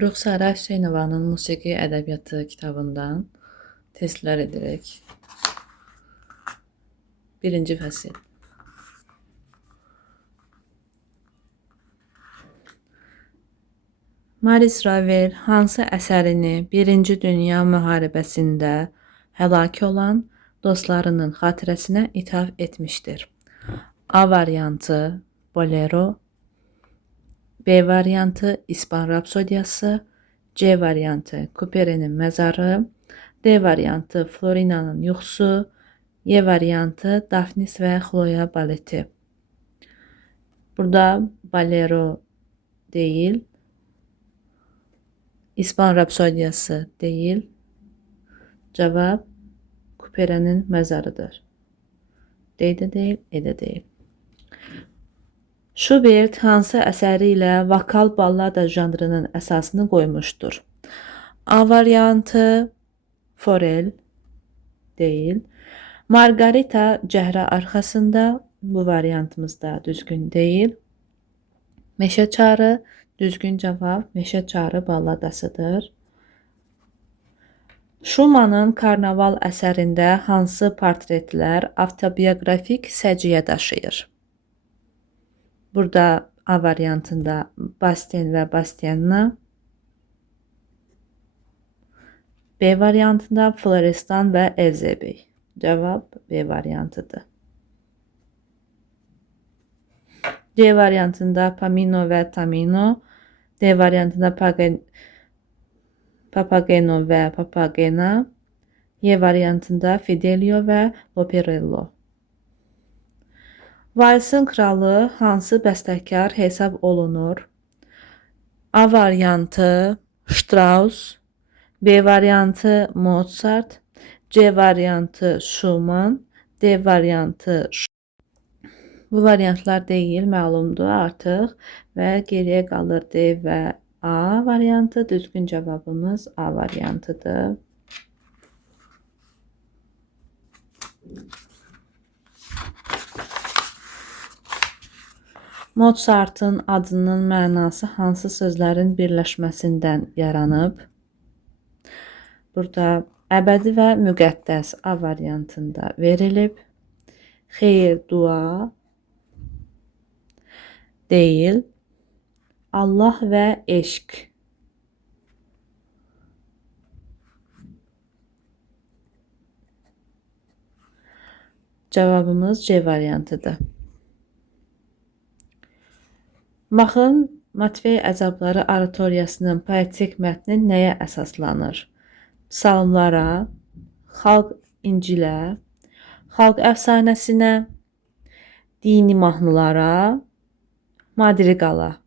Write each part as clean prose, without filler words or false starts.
Ruxsara Hüseynovanın Musiqi Ədəbiyyatı kitabından testlər edirik. Birinci fəsil. Maris Ravel hansı əsərini Birinci Dünya Müharibəsində həlak olan dostlarının xatirəsinə ithaf etmişdir? A variantı Bolero, B variantı İspan Rapsodiyası, C variantı Couperin məzarı, D variantı Florina'nın yuxusu, Y variantı Daphnis və Xloya baleti. Burada Bolero değil, İspan Rapsodiyası değil, cevab Couperin məzarıdır. D də deyil, E də deyil. Schubert hansı əsəri ilə vokal ballada janrının əsasını qoymuşdur? A variantı Forel değil. Margarita cəhra arxasında, bu variantımızda düzgün değil. Meşə çarı düzgün cavab, Meşə çarı balladasıdır. Schumannın Karnaval əsərində hansı portretlər avtobiografik səciyyə daşıyır? Burada A variantında Bastien və Bastienna, B variantında Florestan və Elzebey. Cavab B variantıdır. C variantında Pamino və Tamino, D variantında Papageno və Papagena, Y variantında Fidelio və Loperello. Valsın kralı hansı bəstəkar hesab olunur? A variantı Strauss, B variantı Mozart, C variantı Schumann, D variantı. Bu variantlar deyil, məlumdur artıq və geriyə qalır D və A variantı. Düzgün cavabımız A variantıdır. Mozartın adının mənası hansı sözlərin birləşməsindən yaranıb? Burada əbədi və müqəddəs A variantında verilib. Xeyir, dua deyil. Allah və eşq. Cavabımız C variantıdır. Baxın, Matvey əzabları oratoriyasının poetik mətni nəyə əsaslanır? Psalmlara, xalq incilə, xalq əfsanəsinə, dini mahnılara, madriqala.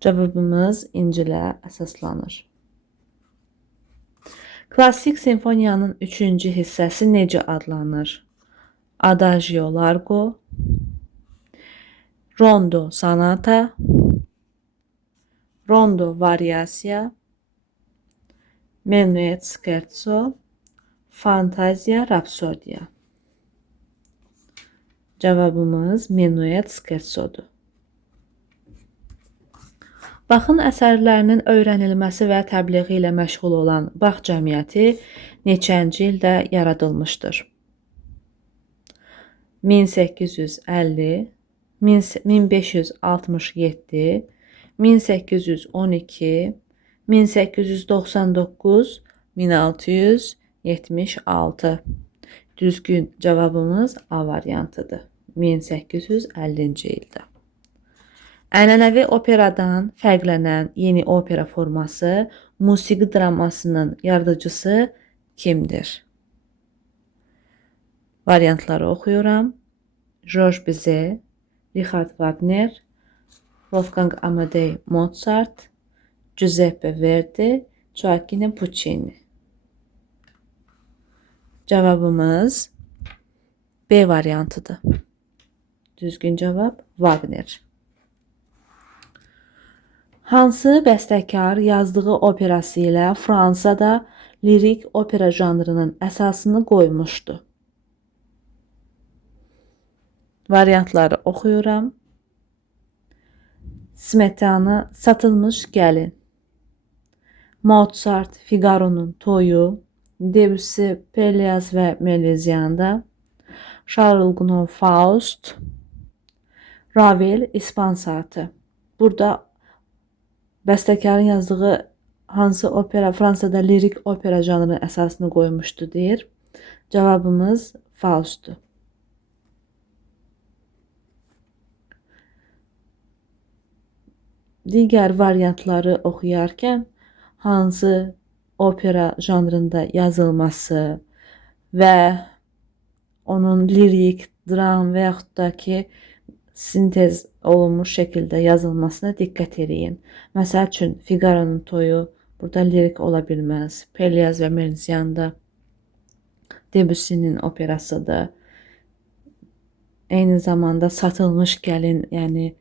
Cavabımız incilə əsaslanır. Klassik simfoniyanın 3-cü hissəsi necə adlanır? Adagio largo, Rondo sonata, Rondo variasiya, Menuet scherzo, Fantaziya rapsodiya. Cavabımız Menuet scherzodur. Baxın, əsərlərinin öyrənilməsi və təbliği ilə məşğul olan Bax Cəmiyyəti neçənci ildə yaradılmışdır? 1850, 1567, 1812, 1899, 1676. Düzgün cavabımız A variantıdır. 1850-ci ildə. Ənənəvi operadan fərqlənən yeni opera forması musiqi dramasının yaradıcısı kimdir? Variantları oxuyuram. Georges Bizet, Richard Wagner, Wolfgang Amadei Mozart, Giuseppe Verdi, Gioacchino Puccini. Cavabımız B variantıdır. Düzgün cavab Wagner. Hansı bəstəkar yazdığı operası ilə Fransada lirik opera janrının əsasını qoymuşdu? Variantları oxuyuram. Smetana Satılmış Gəlin, Mozart Figaro'nun Toyu, Debussy Pelias və Melezianda, Charles Gounod Faust, Ravel İspan Saatı. Burada bəstəkarın yazdığı hansı opera Fransada lirik opera janrının əsasını qoymuşdu deyir. Cavabımız Faust'dur. Digər variantları oxuyarkən hansı opera janrında yazılması və onun lirik, dram və yaxud da ki sintez olunmuş şəkildə yazılmasına diqqət edin. Məsəl üçün Figaro'nun Toyu burada lirik ola bilməz. Pelias və Melezianda Debussy'nin operasıdır. Eyni zamanda Satılmış Gəlin, yəni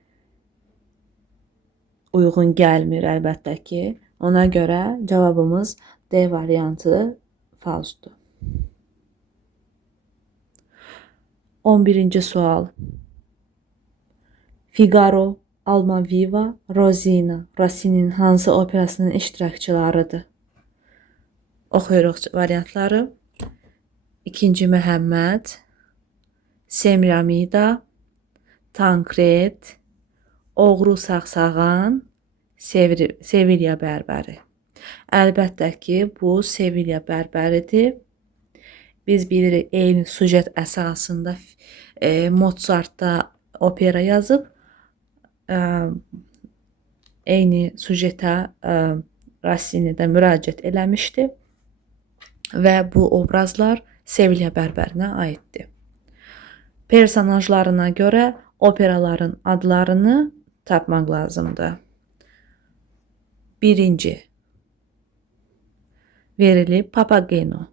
uyğun gəlmir əlbəttə ki. Ona görə cavabımız D variantı Faust'dur. 11-ci sual. Figaro, Almaviva, Rosina Rossini'nin hansı operasının iştirakçılarıdır? Oxuyuruq variantları. 2. Məhəmməd, Semramida, Tankred, Oğru Sağsağan, Sevilya Bərbəri. Əlbəttə ki, bu Sevilya Bərbəridir. Biz bilirik, eyni sujet əsasında Mozart'da opera yazıb, eyni sujetə Rossini'də müraciət eləmişdi və bu obrazlar Sevilya Bərbərinə aiddir. Personajlarına görə operaların adlarını tapmaq lazımdır. 1. Verili Papageno.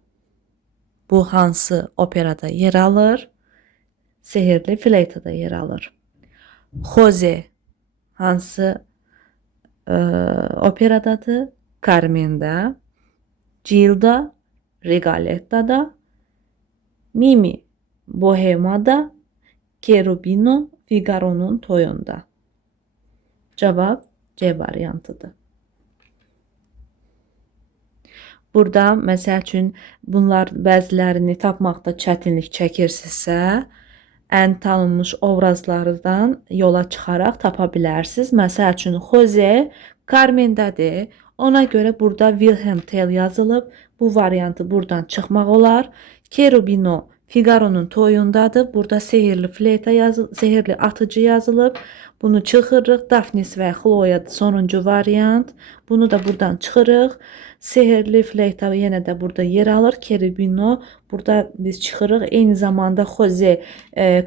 Bu hansı operada yer alır? Sehirli Fleytada yer alır. Jose hansı operadadır? Carmen'da. Gilda Rigoletto'da. Mimi Bohema'da. Cherubino Figaro'nun Toyunda. Cevap C variantıdır. Burada məsəl üçün bunlar bəzilərini tapmaqda çətinlik çəkirsinizsə, ən tanınmış obrazlardan yola çıxaraq tapa bilərsiniz. Məsəl üçün Jose Carmen'dadır. Ona görə burada Wilhelm Tell yazılıb. Bu variantı buradan çıxmaq olar. Cherubino Figaro'nun Toyundadır. Burada sehirli fleyta yazılıb, sehirli atıcı yazılıb. Bunu çıxırıq. Daphnis və Chloe sonuncu variant. Bunu da buradan çıxırıq. Sehirli fleyta yenə də burada yer alır. Cherubino burada biz çıxırıq. Eyni zamanda Jose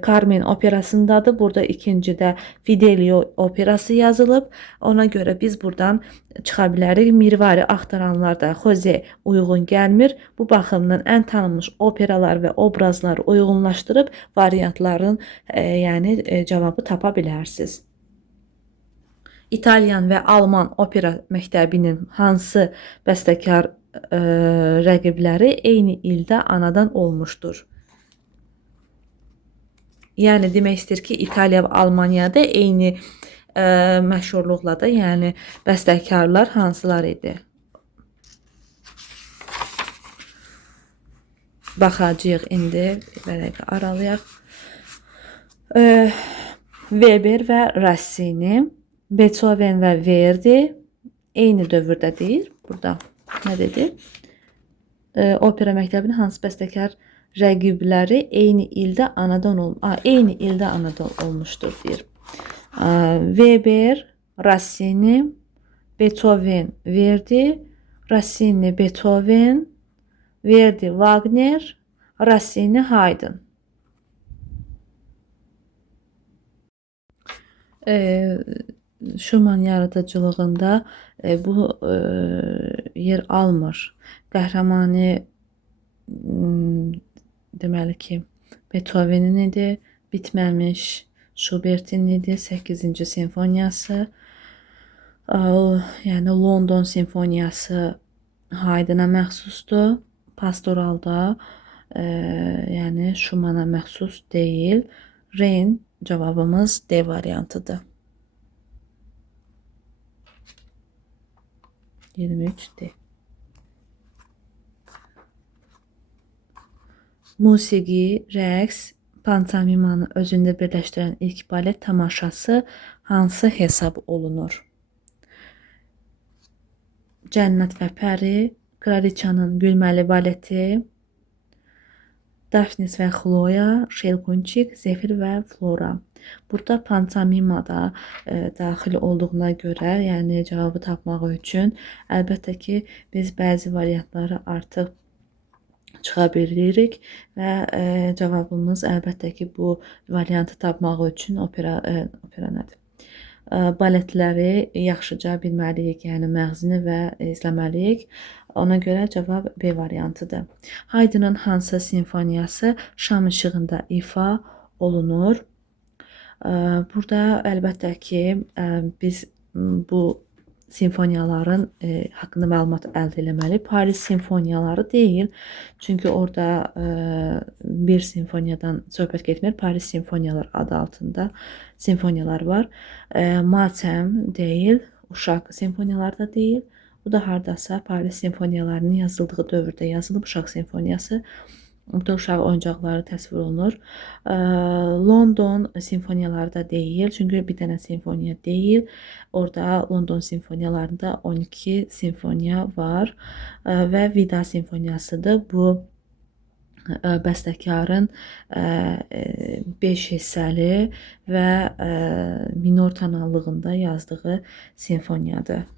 Carmen operasındadır. Burada ikincidə Fidelio operası yazılıb. Ona görə biz buradan çıxa bilərik. Mirvari axtaranlar da Jose uyğun gəlmir. Bu baxımdan ən tanınmış operalar və obrazları uyğunlaşdırıb variantların yəni cavabı tapa bilərsiniz. İtalyan və Alman opera məktəbinin hansı bəstəkar rəqibləri eyni ildə anadan olmuşdur? Yəni demək istəyir ki, İtaliya və Almaniyada eyni məşhurluqla da, yəni bəstəkarlar hansılar idi? Baxacağıq indi, bir aralayaq. Weber və Rossini, Beethoven və Verdi eyni dövrdə deyir. Burada nə dedi? Opera məktəbinin hansı bəstəkar rəqibləri eyni ildə anadan olmuşdur deyir. Weber, Rossini, Beethoven, Verdi, Rossini, Beethoven, Verdi, Wagner, Rossini, Haydn. Schumann yaradıcılığında bu yer almır. Qəhrəmanı deməli ki, Beethoven'in idi, bitməmiş Schubert'in idi, 8-ci simfoniyası, yəni London simfoniyası Haydn'a məxsusdur, pastoralda, yəni Schumann'a məxsus deyil. Reyn cavabımız D variantıdır. 23D. Musiqi, rəqs, pantomimanı özündə birləşdirən ilk balet tamaşası hansı hesab olunur? Cənnət və Pəri, Kraliçanın Gülməli baleti, Dafnis və Xloya, Şelkunçik, Zefir və Flora. Burada pantomima da daxil olduğuna görə, yəni cavabı tapmaq üçün əlbəttə ki, biz bəzi variantları artıq çıxa bilirik və cavabımız əlbəttə ki, bu variantı tapmaq üçün opera nədir? Baletləri yaxşıca bilməliyik, yəni məğzini və izləməliyik. Ona görə cavab B variantıdır. Haydnın hansı simfoniyası şam işığında ifa olunur? Burada əlbəttə ki, biz bu simfoniyaların haqqında məlumat əldə etməli. Paris simfoniyaları deyil. Çünki orada bir simfoniyadan söhbət getmir. Paris simfoniyalar adı altında simfoniyalar var. Matəm deyil, uşaq simfoniyaları da deyil. Bu da hardasa Paris simfoniyalarının yazıldığı dövrdə yazılıb uşaq simfoniyası. Burada uşaq oyuncaqları təsvir olunur. London simfoniyaları da deyil. Çünki bir dənə simfoniya deyil. Orada London simfoniyalarında 12 simfoniya var və Vida simfoniyasıdır. Bu bəstəkarın 5 hissəli və minor tonallığında yazdığı simfoniyadır.